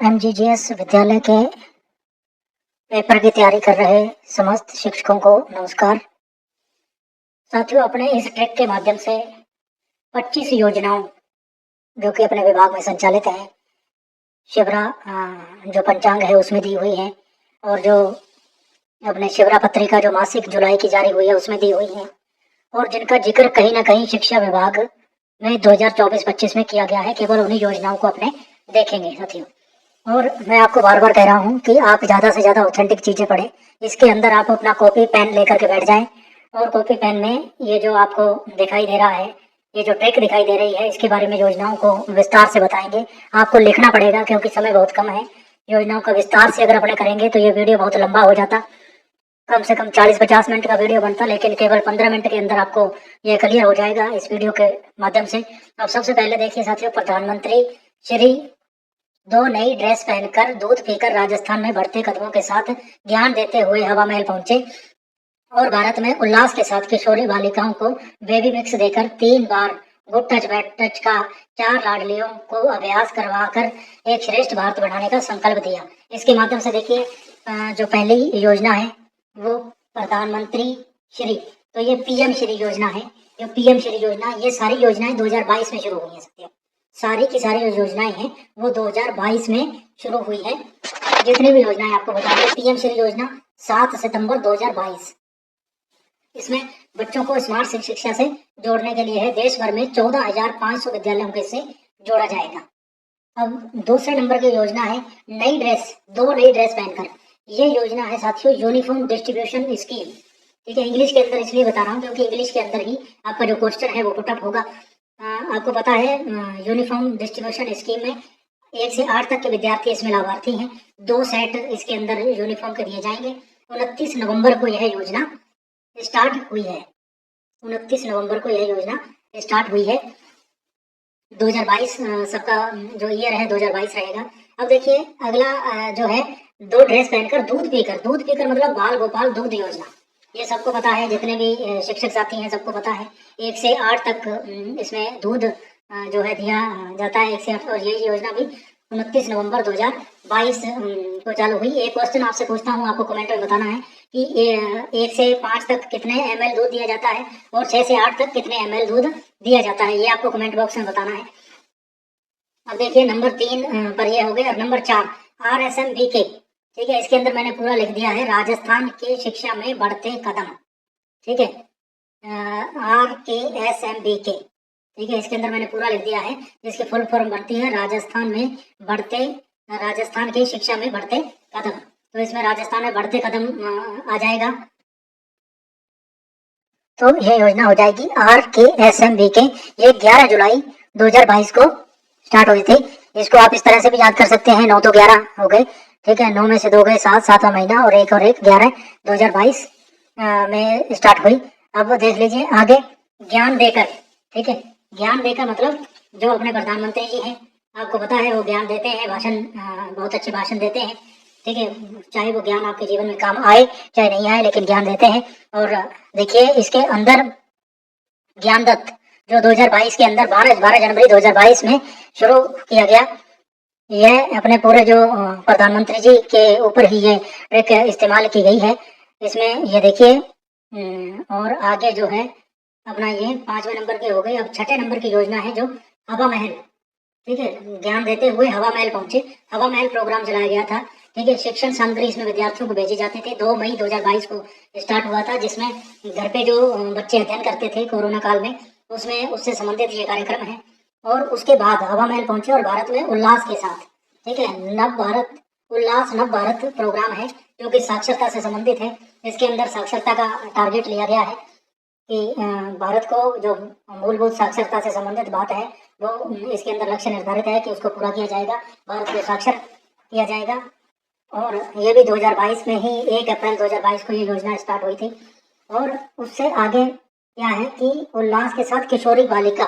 एमजीजीएस विद्यालय के पेपर की तैयारी कर रहे समस्त शिक्षकों को नमस्कार। साथियों, अपने इस ट्रैक के माध्यम से 25 योजनाओं जो कि अपने विभाग में संचालित है, शिवरा जो पंचांग है उसमें दी हुई है, और जो अपने शिवरा पत्रिका जो मासिक जुलाई की जारी हुई है उसमें दी हुई है, और जिनका जिक्र कहीं ना कहीं शिक्षा विभाग में 2024-25 में किया गया है। केवल उन्हीं योजनाओं को अपने देखेंगे साथियों। और मैं आपको बार बार कह रहा हूँ कि आप ज़्यादा से ज़्यादा ऑथेंटिक चीज़ें पढ़ें। इसके अंदर आप अपना कॉपी पेन लेकर के बैठ जाएं, और कॉपी पेन में ये जो आपको दिखाई दे रहा है, ये जो ट्रिक दिखाई दे रही है, इसके बारे में योजनाओं को विस्तार से बताएंगे। आपको लिखना पड़ेगा क्योंकि समय बहुत कम है। योजनाओं का विस्तार से अगर अपने करेंगे तो ये वीडियो बहुत लंबा हो जाता, कम से कम 40-50 मिनट का वीडियो बनता, लेकिन केवल 15 मिनट के अंदर आपको ये क्लियर हो जाएगा इस वीडियो के माध्यम से। अब सबसे पहले देखिए साथियों, प्रधानमंत्री श्री 2 नई ड्रेस पहनकर दूध पीकर राजस्थान में बढ़ते कदमों के साथ ज्ञान देते हुए हवा महल पहुंचे, और भारत में उल्लास के साथ किशोरी बालिकाओं को बेबी मिक्स देकर 3 बार गुड टच बैड टच का 4 लाडलियों को अभ्यास करवाकर एक श्रेष्ठ भारत बनाने का संकल्प दिया। इसके माध्यम से देखिए, जो पहली योजना है वो प्रधानमंत्री श्री, तो ये पीएम श्री योजना है। जो पीएम श्री योजना, ये सारी योजनाएं 2022 में शुरू हुई है साथियों। सारी की सारी जो योजनाएं हैं वो 2022 में शुरू हुई है। जितनी भी योजनाएं आपको बता दें, पीएम श्री योजना 7 सितंबर 2022। इसमें बच्चों को स्मार्ट शिक्षा से जोड़ने के लिए है। देश भर में 14,500 विद्यालयों के से जोड़ा जाएगा। अब दूसरे नंबर की योजना है नई ड्रेस, 2 नई ड्रेस पहनकर। ये योजना है साथियों यूनिफॉर्म डिस्ट्रीब्यूशन स्कीम। ठीक है, इंग्लिश के अंदर इसलिए बता रहा हूँ क्योंकि इंग्लिश के अंदर ही आपका जो क्वेश्चन है वो पुटअप होगा। आपको पता है यूनिफॉर्म डिस्ट्रीब्यूशन स्कीम में 1 से 8 तक के विद्यार्थी इसमें लाभार्थी हैं। 2 सेट इसके अंदर यूनिफॉर्म के दिए जाएंगे। 29 नवंबर को यह योजना स्टार्ट हुई है। 29 नवंबर को यह योजना स्टार्ट हुई है। 2022 सबका जो ईयर है 2022 रहेगा। अब देखिए अगला जो है 2 ड्रेस पहनकर दूध पीकर मतलब बाल गोपाल दूध योजना। ये सबको पता है, जितने भी शिक्षक साथी हैं सबको पता है। 1 से 8 तक इसमें दूध जो है दिया जाता है, 1 से 8। और ये योजना भी 29 नवंबर 2022 को चालू हुई। एक क्वेश्चन आपसे पूछता हूँ, आपको कमेंट में बताना है कि 1 से 5 तक कितने ml दूध दिया जाता है और 6 से 8 तक कितने ml दूध दिया जाता है, ये आपको कमेंट बॉक्स में बताना है। अब देखिए नंबर 3 पर ये हो गए। और नंबर 4 RSMBK। ठीक है, इसके अंदर मैंने पूरा लिख दिया है, राजस्थान की शिक्षा में बढ़ते कदम। ठीक है, RKSMBK। ठीक है, इसके अंदर मैंने पूरा लिख दिया है, जिसकी फुल फॉर्म बनती है राजस्थान की शिक्षा में बढ़ते कदम। तो इसमें राजस्थान में बढ़ते कदम आ जाएगा, तो यह योजना हो जाएगी RKSMBK। ये 11 जुलाई 2022 को स्टार्ट हुई थी। इसको आप इस तरह से भी याद कर सकते हैं, 9 तो 11 हो गए। ठीक है, 9 में से 2 गए 7, 7वां महीना, और 1 11 2022 में स्टार्ट हुई। अब देख लीजिए आगे, ज्ञान देकर। ठीक है, ज्ञान देकर मतलब जो अपने प्रधानमंत्री जी हैं, आपको पता है वो ज्ञान देते हैं, भाषण बहुत अच्छे भाषण देते हैं। ठीक है, चाहे वो ज्ञान आपके जीवन में काम आए चाहे नहीं आए, लेकिन ज्ञान देते हैं। और देखिए इसके अंदर ज्ञान दत्त जो 2022 के अंदर 12 जनवरी 2022 में शुरू किया गया, यह अपने पूरे जो प्रधानमंत्री जी के ऊपर ही ये ट्रिक इस्तेमाल की गई है। इसमें ये देखिए, और आगे जो है अपना ये 5वें नंबर के हो गए। अब 6ठे नंबर की योजना है जो हवा महल। ठीक है, ज्ञान देते हुए हवा महल पहुंचे। हवा महल प्रोग्राम चलाया गया था। ठीक है, शिक्षण सामग्री इसमें विद्यार्थियों को भेजे जाते थे। 2 मई 2022 को स्टार्ट हुआ था, जिसमें घर पे जो बच्चे अध्ययन करते थे कोरोना काल में, उसमें उससे संबंधित ये कार्यक्रम है। और उसके बाद हवा महल पहुंचे और भारत में उल्लास के साथ, ठीक है, नव भारत प्रोग्राम है जो कि साक्षरता से संबंधित है। इसके अंदर साक्षरता का टारगेट लिया गया है कि भारत को जो मूलभूत साक्षरता से संबंधित बात है वो इसके अंदर लक्ष्य निर्धारित है कि उसको पूरा किया जाएगा, भारत को साक्षर किया जाएगा। और ये भी 2022 में ही 1 अप्रैल 2022 को ये योजना स्टार्ट हुई थी। और उससे आगे क्या है कि उल्लास के साथ किशोरी बालिका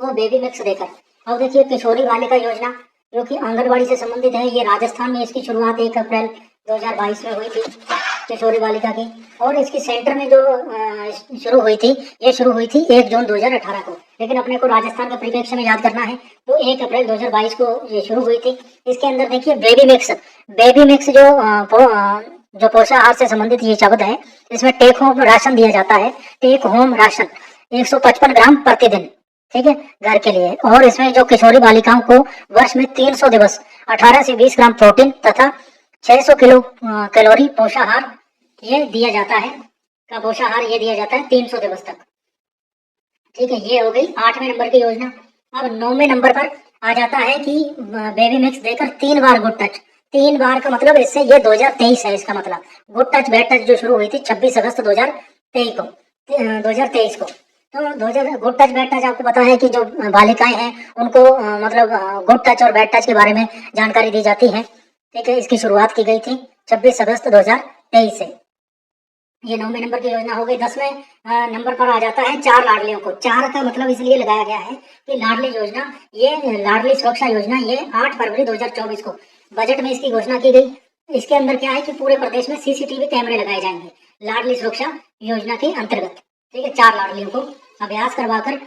को बेबी मिक्स देकर। अब देखिए किशोरी बालिका योजना जो कि आंगनबाड़ी से संबंधित है, ये राजस्थान में इसकी शुरुआत 1 अप्रैल 2022 में हुई थी किशोरी बालिका की। और इसकी सेंटर में जो शुरू हुई थी, ये शुरू हुई थी 1 जून 2018 को। लेकिन अपने को राजस्थान के परिप्रेक्ष्य में याद करना है तो 1 अप्रैल 2022 को ये शुरू हुई थी। इसके अंदर देखिए बेबी मिक्स जो पोषाहार से संबंधित ये शब्द है, इसमें टेक होम राशन दिया जाता है। टेक होम राशन 155 ग्राम प्रतिदिन, ठीक है, घर के लिए। और इसमें जो किशोरी बालिकाओं को वर्ष में 300 दिवस 18 से 20 ग्राम प्रोटीन तथा 600 किलो कैलोरी पोषाहार ये दिया जाता है, का पोषाहार ये दिया जाता है 300 दिवस तक, ठीक है। ये हो गई 8वें नंबर की योजना। अब 9वें नंबर पर आ जाता है कि बेबी मिक्स देकर 3 बार गुड टच। 3 बार का मतलब इससे ये 2023 है, इसका मतलब गुड टच बैड टच जो शुरू हुई थी 26 अगस्त 2023 को। तो 2000 गुड टच बैड टच आपको पता है कि जो बालिकाएं हैं उनको मतलब गुड टच और बैड टच के बारे में जानकारी दी जाती है, ठीक है। इसकी शुरुआत की गई थी 26 अगस्त 2023 से। ये 9वें नंबर की योजना हो गई। 10वें नंबर पर आ जाता है 4 लाडलियों को। 4 का मतलब इसलिए लगाया गया है कि लाडली योजना, ये लाडली सुरक्षा योजना, ये 8 फरवरी 2024 को बजट में इसकी घोषणा की गई। इसके अंदर क्या है कि पूरे प्रदेश में सीसीटीवी कैमरे लगाए जाएंगे लाडली सुरक्षा योजना के अंतर्गत, ठीक है। 4 लाडलियों को अभ्यास करवाकर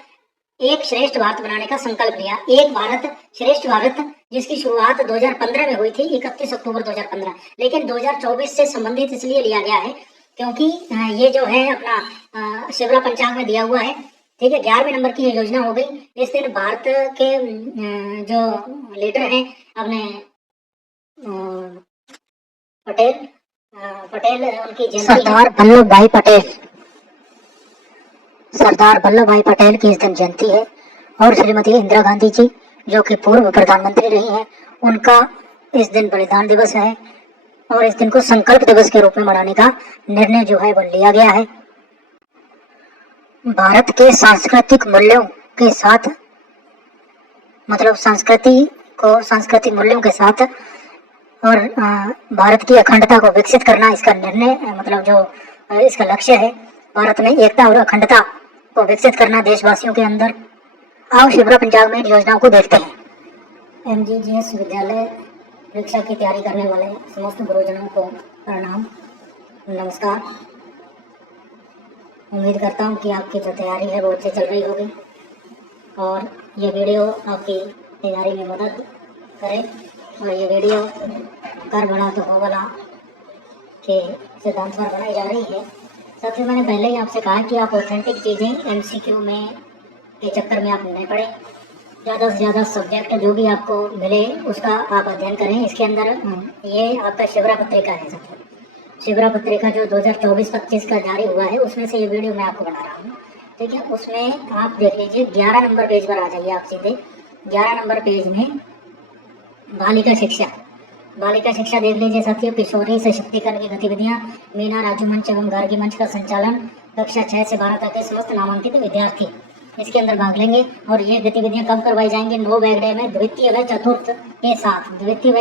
एक श्रेष्ठ भारत बनाने का संकल्प लिया। एक भारत श्रेष्ठ भारत जिसकी शुरुआत 2015 में हुई थी, 31 अक्टूबर 2015, लेकिन 2024 से संबंधित इसलिए लिया गया है क्योंकि ये जो है अपना शिवरा पंचांग में दिया हुआ है, ठीक है। 11वें नंबर की ये योजना हो गई। इस दिन भारत के जो लीडर हैं अपने पटेल उनकी जयंती, सरदार वल्लभ भाई पटेल की इस दिन जयंती है। और श्रीमती इंदिरा गांधी जी जो कि पूर्व प्रधानमंत्री रही हैं, उनका इस दिन बलिदान दिवस है और इस दिन को संकल्प दिवस के रूप में मनाने का निर्णय जो है वो लिया गया है। भारत के सांस्कृतिक मूल्यों के साथ, मतलब सांस्कृतिक मूल्यों के साथ और भारत की अखंडता को विकसित करना इसका निर्णय, मतलब जो इसका लक्ष्य है, भारत में एकता और अखंडता को विकसित करना देशवासियों के अंदर। आओ शिवरा पंचांग में इन योजनाओं को देखते हैं। MGGS विद्यालय परीक्षा की तैयारी करने वाले समस्त गुरुजनों को प्रणाम, नमस्कार। उम्मीद करता हूँ कि आपकी जो तैयारी है वो अच्छी चल रही होगी और ये वीडियो आपकी तैयारी में मदद करे। और ये वीडियो कर बना तो हो भला के सिद्धांत पर बनाई जा रही है। साथ ही मैंने पहले ही आपसे कहा कि आप ऑथेंटिक चीज़ें MCQ में के चक्कर में आप नहीं पड़े। ज़्यादा से ज़्यादा सब्जेक्ट जो भी आपको मिले उसका आप अध्ययन करें। इसके अंदर ये आपका शिवरा पत्रिका है, सबसे शिवरा पत्रिका जो 2024-25 का जारी हुआ है, उसमें से ये वीडियो मैं आपको बना रहा हूँ, ठीक है। उसमें आप देख लीजिए 11 नंबर पेज पर आ जाइए आप सीधे। 11 नंबर पेज में बालिका शिक्षा देख लीजिए साथियों। किशोरी सशक्तिकरण की गतिविधियाँ, मीना राजू मंच एवं गार्गी मंच का संचालन, कक्षा 6 से 12 तक के समस्त नामांकित विद्यार्थी इसके अंदर भाग लेंगे। और ये गतिविधियां कब करवाई जाएंगी? नो बैग डे में द्वितीय व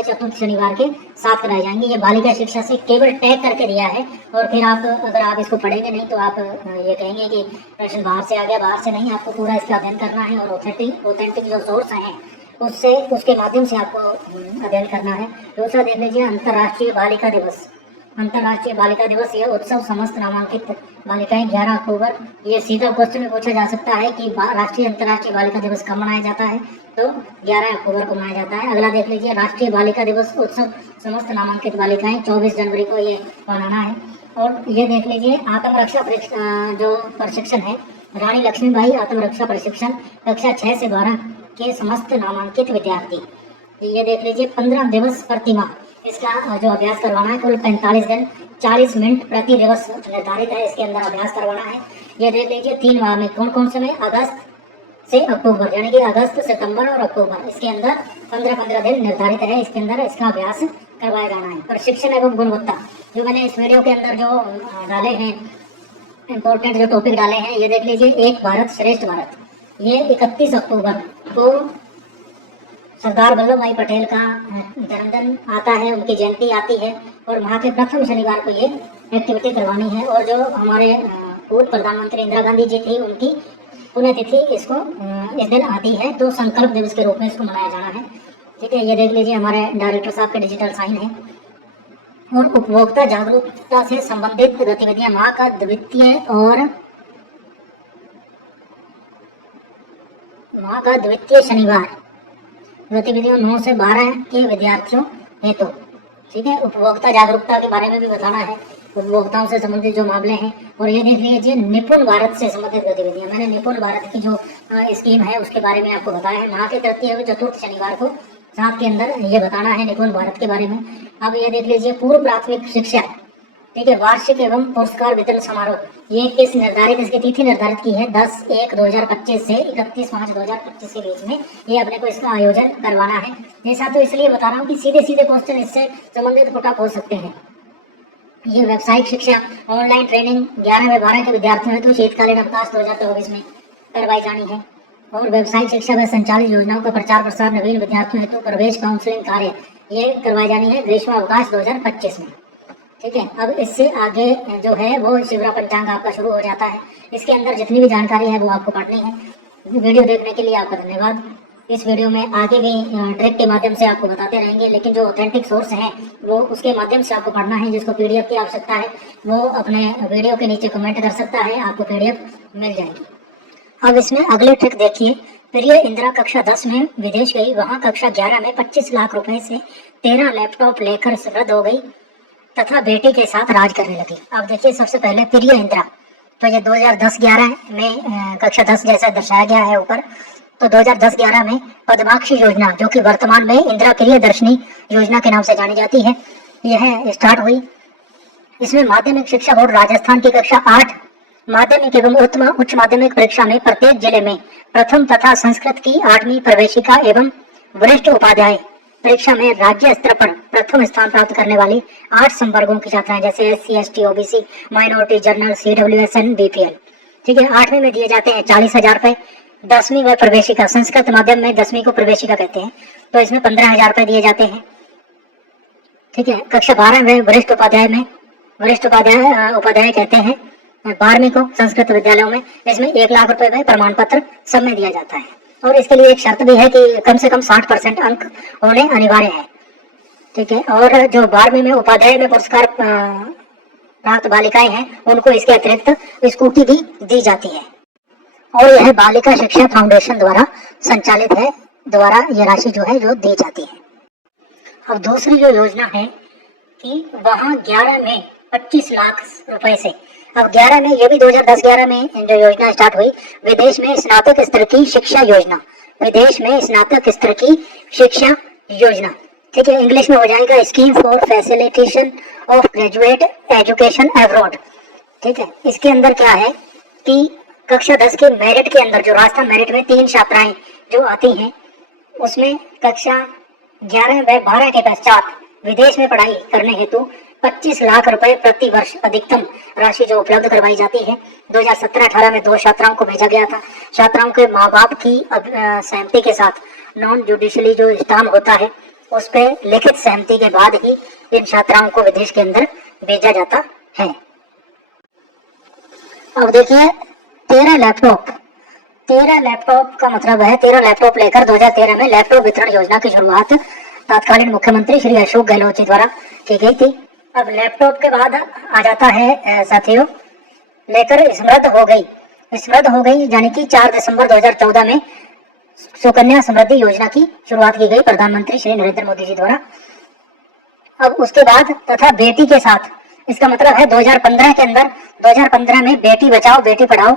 चतुर्थ शनिवार के साथ कराई जाएंगी। ये बालिका शिक्षा से केवल टैग करके दिया है और फिर आप अगर आप इसको पढ़ेंगे नहीं तो आप ये कहेंगे कि प्रश्न बाहर से आ गया। बाहर से नहीं, आपको पूरा इसका अध्ययन करना है और ऑथेंटिक जो सोर्स हैं उसके माध्यम से आपको अध्ययन करना है। दूसरा देख लीजिए अंतर्राष्ट्रीय बालिका दिवस। ये उत्सव समस्त नामांकित बालिकाएं 11 अक्टूबर। ये सीधा क्वेश्चन में पूछा जा सकता है कि अंतर्राष्ट्रीय बालिका दिवस कब मनाया जाता है? तो 11 अक्टूबर को मनाया जाता है। अगला देख लीजिए राष्ट्रीय बालिका दिवस उत्सव समस्त नामांकित बालिकाएं 24 जनवरी को ये मनाना है। और ये देख लीजिए आत्मरक्षा जो प्रशिक्षण है, रानी लक्ष्मीबाई आत्मरक्षा प्रशिक्षण, कक्षा 6 से 12 के समस्त नामांकित विद्यार्थी। ये देख लीजिए 15 दिवस प्रति माह इसका जो अभ्यास करवाना है, कुल 45 दिन 40 मिनट प्रति दिवस निर्धारित है, इसके अंदर अभ्यास करवाना है। ये देख लीजिए 3 माह में कौन से में, अगस्त से अक्टूबर, यानी कि अगस्त, सितंबर और अक्टूबर, इसके अंदर 15-15 दिन निर्धारित है, इसके अंदर इसका अभ्यास करवाया जाना है। प्रशिक्षण एवं गुणवत्ता जो मैंने इस वीडियो के अंदर जो डाले हैं, इम्पोर्टेंट जो टॉपिक डाले हैं, ये देख लीजिए एक भारत श्रेष्ठ भारत। ये 31 अक्टूबर को सरदार वल्लभ भाई पटेल का जन्मदिन आता है, उनकी जयंती आती है और वहाँ के प्रथम शनिवार को ये एक्टिविटी करवानी है। और जो हमारे पूर्व प्रधानमंत्री इंदिरा गांधी जी थी, उनकी पुण्यतिथि इस दिन आती है, तो संकल्प दिवस के रूप में इसको मनाया जाना है, ठीक है। ये देख लीजिए हमारे डायरेक्टर साहब के डिजिटल साइन है। और उपभोक्ता जागरूकता से संबंधित गतिविधियां माह का द्वितीय और माह का द्वितीय शनिवार गतिविधियों 9 से 12 के विद्यार्थियों हेतु। ठीक है, उपभोक्ता जागरूकता के बारे में भी बताना है, उपभोक्ताओं से संबंधित जो मामले हैं। और ये देख लीजिए निपुण भारत से संबंधित गतिविधियां, मैंने निपुण भारत की जो स्कीम है उसके बारे में आपको बताया है। माह के तृतीय एवं चतुर्थ शनिवार को 7 के अंदर ये बताना है निपुण भारत के बारे में। अब ये देख लीजिए पूर्व प्राथमिक शिक्षा, ठीक है, वार्षिक एवं पुरस्कार वितरण समारोह, ये किस निर्धारित, इसकी तिथि निर्धारित की है 10/1/2025 से 31/5/2025 के बीच में ये अपने को इसका आयोजन करवाना है। ये साथ इसलिए बता रहा हूँ कि सीधे सीधे क्वेश्चन इससे संबंधित पुटअप हो सकते हैं। ये व्यावसायिक शिक्षा ऑनलाइन ट्रेनिंग 11 व 12 के विद्यार्थियों हेतु शीतकालीन अवकाश 2024 में करवाई जानी है। और व्यावसायिक शिक्षा व संचालित योजनाओं का प्रचार प्रसार नवीन विद्यार्थियों हेतु प्रवेश काउंसलिंग कार्य ये करवाई जानी है ग्रीष्मावकाश 2025 में। ठीक है, अब इससे आगे जो है वो शिवरा पंचांग आपका शुरू हो जाता है। इसके अंदर जितनी भी जानकारी है वो आपको पढ़नी है। वीडियो देखने के लिए आपका धन्यवाद। इस वीडियो में आगे भी ट्रिक के माध्यम से आपको बताते रहेंगे, लेकिन जो ऑथेंटिक सोर्स हैं वो उसके माध्यम से आपको पढ़ना है। जिसको पीडीएफ की आवश्यकता है वो अपने वीडियो के नीचे कमेंट कर सकता है, आपको पीडीएफ मिल जाएगी। अब इसमें अगले ट्रिक देखिए। प्रिय इंदिरा कक्षा 10 में विदेश गई, वहाँ कक्षा 11 में 25 लाख रुपए से 13 लैपटॉप लेकर रद्द हो गई तथा बेटी के साथ राज करने लगी। अब देखिए सबसे पहले प्रिय इंदिरा, तो ये 2010-11 में कक्षा 10 जैसा दर्शाया गया है ऊपर। तो 2010-11 में पद्माक्षी योजना, जो कि वर्तमान में इंदिरा प्रियदर्शनी योजना के नाम से जानी जाती है, यह स्टार्ट हुई। इसमें माध्यमिक शिक्षा बोर्ड राजस्थान की कक्षा 8 माध्यमिक एवं उच्च माध्यमिक परीक्षा में प्रत्येक जिले में प्रथम तथा संस्कृत की 8वीं प्रवेशिका एवं वरिष्ठ उपाध्याय परीक्षा में राज्य स्तर पर प्रथम स्थान प्राप्त करने वाली 8 संवर्गों की छात्राएं, जैसे SC, ST, OBC, minority, general, CWSN, BPL, ठीक है, 8वीं में दिए जाते हैं 40,000 रुपए। 10वीं में प्रवेशिका, संस्कृत माध्यम में 10वीं को प्रवेशिका कहते हैं, तो इसमें 15,000 रुपए दिए जाते हैं। ठीक है, कक्षा 12 में वरिष्ठ उपाध्याय कहते हैं 12वीं को संस्कृत विद्यालयों में, इसमें 1 लाख रुपए में प्रमाण पत्र सब में दिया जाता है। और इसके लिए एक शर्त भी है कि कम से कम 60% अंक होने अनिवार्य है। ठीक है, और जो 12वीं में उपाध्याय में पुरस्कार प्राप्त बालिकाएं हैं उनको इसके अतिरिक्त स्कूटी भी दी जाती है। और यह बालिका शिक्षा फाउंडेशन द्वारा संचालित है, द्वारा यह राशि जो है जो दी जाती है। अब दूसरी जो योजना है कि वहाँ 11 में 25 लाख रुपए से, अब 11 में, ये भी 2010-11 में जो योजना स्टार्ट हुई, विदेश में स्नातक स्तर की शिक्षा योजना, विदेश में स्नातक स्तर की शिक्षा योजना। ठीक है, इंग्लिश में हो जाएगा scheme for facilitation of graduate education abroad. ठीक है, इसके अंदर क्या है कि कक्षा 10 के मेरिट के अंदर, जो राजस्थान मेरिट में 3 छात्राएं जो आती हैं, उसमें कक्षा 11 व 12 के पश्चात विदेश में पढ़ाई करने हेतु 25 लाख रुपए प्रति वर्ष अधिकतम राशि जो उपलब्ध करवाई जाती है। 2017-18 में 2 छात्राओं को भेजा गया था। छात्राओं के माँ बाप की सहमति के साथ नॉन जुडिशियली जो स्टाम्प होता है उस पर लिखित सहमति के बाद ही इन छात्राओं को विदेश के अंदर भेजा जाता है। अब देखिए 13 लैपटॉप का मतलब है 13 लैपटॉप लेकर 2013 में लैपटॉप वितरण योजना की शुरुआत तत्कालीन मुख्यमंत्री श्री अशोक गहलोत जी द्वारा की गई थी। अब लैपटॉप के बाद आ जाता है साथियों, लेकर समृद्ध हो गई यानी कि 4 दिसंबर 2014 में सुकन्या समृद्धि योजना की शुरुआत की गई प्रधानमंत्री श्री नरेंद्र मोदी जी द्वारा। अब उसके बाद तथा बेटी के साथ, इसका मतलब है 2015 के अंदर, 2015 में बेटी बचाओ बेटी पढ़ाओ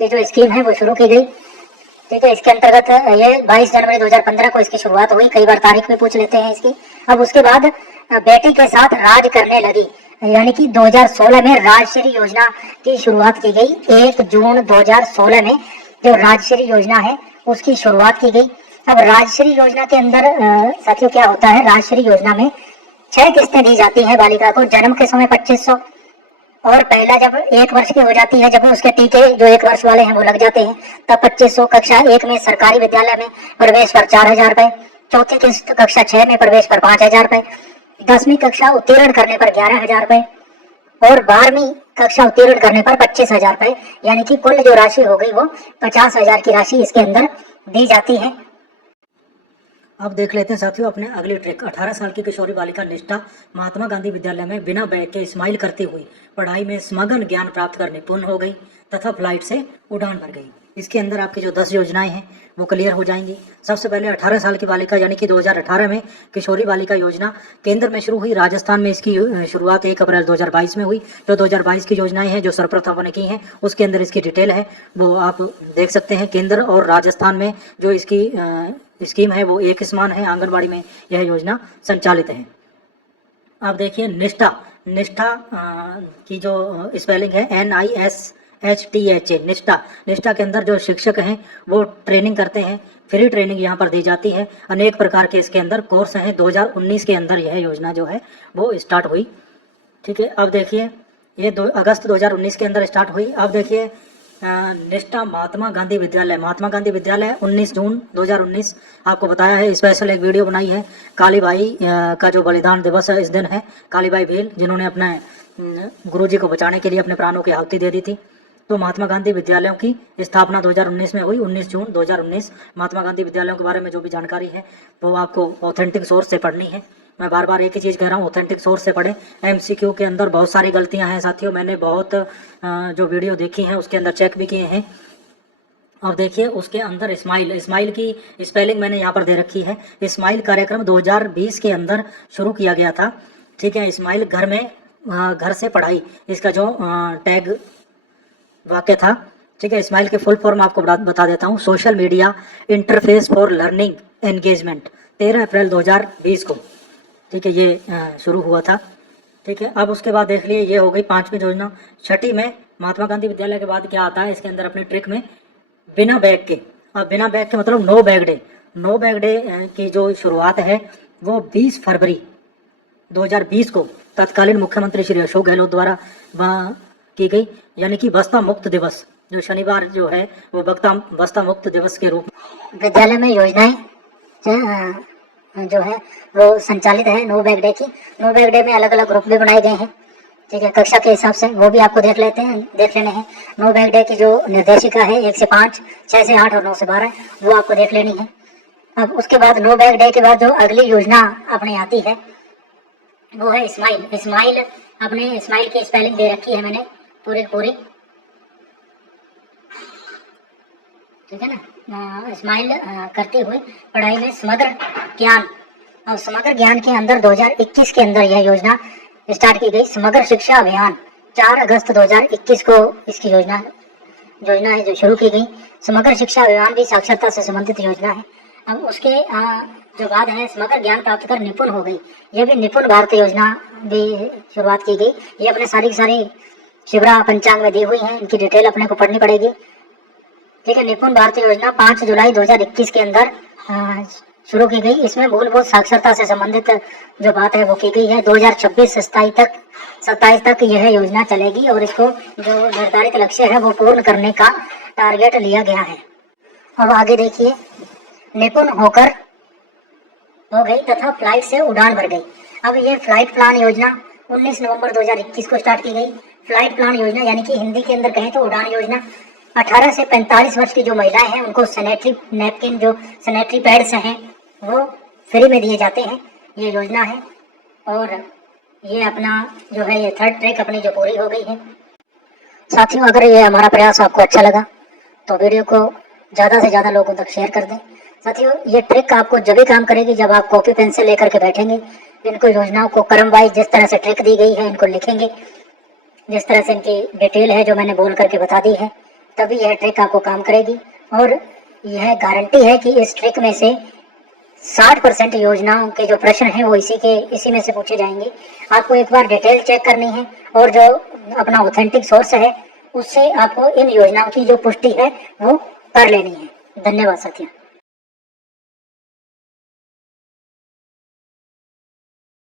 ये जो स्कीम है वो शुरू की गई। ठीक है, इसके अंतर्गत ये 22 जनवरी 2015 को इसकी शुरुआत हुई। कई बार तारीख भी पूछ लेते हैं इसकी। अब उसके बाद बेटी के साथ राज करने लगी, यानी कि 2016 में राजश्री योजना की शुरुआत की गई। 1 जून 2016 में जो राजश्री योजना है उसकी शुरुआत की गई। अब राजश्री योजना के अंदर साथियों क्या होता है, राजश्री योजना में 6 किस्तें दी जाती हैं बालिका को। जन्म के समय 2500, और पहला जब 1 वर्ष की हो जाती है, जब उसके टीके जो 1 वर्ष वाले हैं वो लग जाते हैं, तब 2500। कक्षा 1 में सरकारी विद्यालय में प्रवेश पर 4000 रुपए, चौथी किस्त कक्षा 6 में प्रवेश पर 5000 रुपए, 10वीं कक्षा उत्तीर्ण करने पर 11,000 रुपए और 12वीं कक्षा उत्तीर्ण करने पर 25,000 रुपए, यानी कि कुल जो राशि हो गई वो 50,000 की राशि इसके अंदर दी जाती है। अब देख लेते हैं साथियों अपने अगली ट्रिक। 18 साल की किशोरी बालिका निष्ठा महात्मा गांधी विद्यालय में बिना बैग के स्माइल करती हुई पढ़ाई में समग्र ज्ञान प्राप्त करने पूर्ण हो गई तथा फ्लाइट से उड़ान भर गई। इसके अंदर आपकी जो 10 योजनाएं हैं वो क्लियर हो जाएंगी। सबसे पहले 18 साल की बालिका यानी कि 2018 में किशोरी बालिका योजना केंद्र में शुरू हुई। राजस्थान में इसकी शुरुआत 1 अप्रैल 2022 में हुई। जो 2022 की योजनाएं हैं जो सर्वप्रथम हमने की हैं उसके अंदर इसकी डिटेल है, वो आप देख सकते हैं। केंद्र और राजस्थान में जो इसकी स्कीम है वो एक समान है। आंगनबाड़ी में यह योजना संचालित है। अब देखिए निष्ठा की जो स्पेलिंग है NISHTHA, निष्ठा के अंदर जो शिक्षक हैं वो ट्रेनिंग करते हैं। फ्री ट्रेनिंग यहाँ पर दी जाती है। अनेक प्रकार के इसके अंदर कोर्स हैं। 2019 के अंदर यह योजना जो है वो स्टार्ट हुई। ठीक है, अब देखिए ये अगस्त 2019 के अंदर स्टार्ट हुई। अब देखिए निष्ठा महात्मा गांधी विद्यालय 19 जून 2019 आपको बताया है। स्पेशल एक वीडियो बनाई है। कालीबाई का जो बलिदान दिवस है इस दिन है। कालीबाई भील जिन्होंने अपने गुरुजी को बचाने के लिए अपने प्राणों की आहुति दे दी थी। तो महात्मा गांधी विद्यालयों की स्थापना 2019 में हुई। 19 जून 2019। महात्मा गांधी विद्यालयों के बारे में जो भी जानकारी है वो आपको ऑथेंटिक सोर्स से पढ़नी है। मैं बार बार एक ही चीज़ कह रहा हूँ, ऑथेंटिक सोर्स से पढ़ें। MCQ के अंदर बहुत सारी गलतियाँ हैं साथियों। मैंने बहुत जो वीडियो देखी हैं उसके अंदर चेक भी किए हैं। और देखिए उसके अंदर इस्माइल की स्पेलिंग मैंने यहाँ पर दे रखी है। इस्माइल कार्यक्रम 2020 के अंदर शुरू किया गया था। ठीक है, इस्माइल घर से पढ़ाई, इसका जो टैग वाक्य था। ठीक है, इस्माइल के फुल फॉर्म आपको बता देता हूँ। Social media interface for learning engagement, 13 अप्रैल 2020 को। ठीक है, ये शुरू हुआ था। ठीक है, अब उसके बाद देख लिए ये हो गई 5वीं योजना। 6ठी में महात्मा गांधी विद्यालय के बाद क्या आता है इसके अंदर अपने ट्रिक में बिना बैग के। अब बिना बैग के मतलब नो बैग डे की जो शुरुआत है वो 20 फरवरी 2020 को तत्कालीन मुख्यमंत्री श्री अशोक गहलोत द्वारा की गई। यानी कि बस्ता मुक्त दिवस जो शनिवार जो है वो बस्ता मुक्त दिवस के रूप में विद्यालय में योजनाएं जो है वो संचालित है नो बैग डे की। नो बैग डे में अलग अलग ग्रुप भी बनाए गए हैं। ठीक है, कक्षा के हिसाब से वो भी आपको देख लेने हैं। नो बैग डे की जो निर्देशिका है 1 से 5, 6 से 8 और 9 से 12 वो आपको देख लेनी है। अब उसके बाद नो बैग डे के बाद जो अगली योजना अपने आती है वो है इस्माइल की स्पेलिंग दे रखी है मैंने पूरी। ठीक है ना, इस्माइल करती हुई पढ़ाई में समग्र ज्ञान। और समग्र ज्ञान के अंदर 2021 के अंदर यह योजना स्टार्ट की गई। समग्र शिक्षा अभियान 4 अगस्त 2021 को इसकी योजना है जो शुरू की गई। समग्र शिक्षा अभियान भी साक्षरता से संबंधित योजना है। अब उसके जो बाद है समग्र ज्ञान प्राप्त कर निपुण हो गई। यह भी निपुण भारत योजना भी शुरुआत की गई। ये अपने सारी शिवरा पंचांग में दी हुई है। इनकी डिटेल अपने को पढ़नी पड़ेगी। ठीक है, निपुण भारत योजना 5 जुलाई 2021 के अंदर शुरू की गई। इसमें मूलभूत साक्षरता से संबंधित जो बात है वो की गई है। 2026 से 27 तक यह योजना चलेगी और इसको जो निर्धारित लक्ष्य है वो पूर्ण करने का टारगेट लिया गया है। अब आगे देखिए, निपुण होकर हो गई तथा फ्लाइट से उड़ान भर गई। अब ये फ्लाइट प्लान योजना 19 नवंबर 2021 को स्टार्ट की गई। फ्लाइट प्लान योजना यानी कि हिंदी के अंदर कहें तो उड़ान योजना। 18 से 45 वर्ष की जो महिलाएं हैं उनको सैनिटरी नैपकिन जो सैनिटरी पैड्स हैं वो फ्री में दिए जाते हैं। ये योजना है और ये अपना जो है ये 3rd ट्रैक अपनी जो पूरी हो गई है। साथियों, अगर ये हमारा प्रयास आपको अच्छा लगा तो वीडियो को ज़्यादा से ज़्यादा लोगों तक शेयर कर दें। साथियों, ये ट्रिक आपको जब भी काम करेगी जब आप कॉपी पेंसिल लेकर के बैठेंगे, इनको योजनाओं को क्रम वाइज जिस तरह से ट्रिक दी गई है इनको लिखेंगे, जिस तरह से इनकी डिटेल है जो मैंने बोल करके बता दी है, तभी यह ट्रिक आपको काम करेगी। और यह गारंटी है कि इस ट्रिक में से 60% योजनाओं के जो प्रश्न हैं वो इसी में से पूछे जाएंगे। आपको एक बार डिटेल चेक करनी है और जो अपना ऑथेंटिक सोर्स है उससे आपको इन योजनाओं की जो पुष्टि है वो कर लेनी है। धन्यवाद साथियों।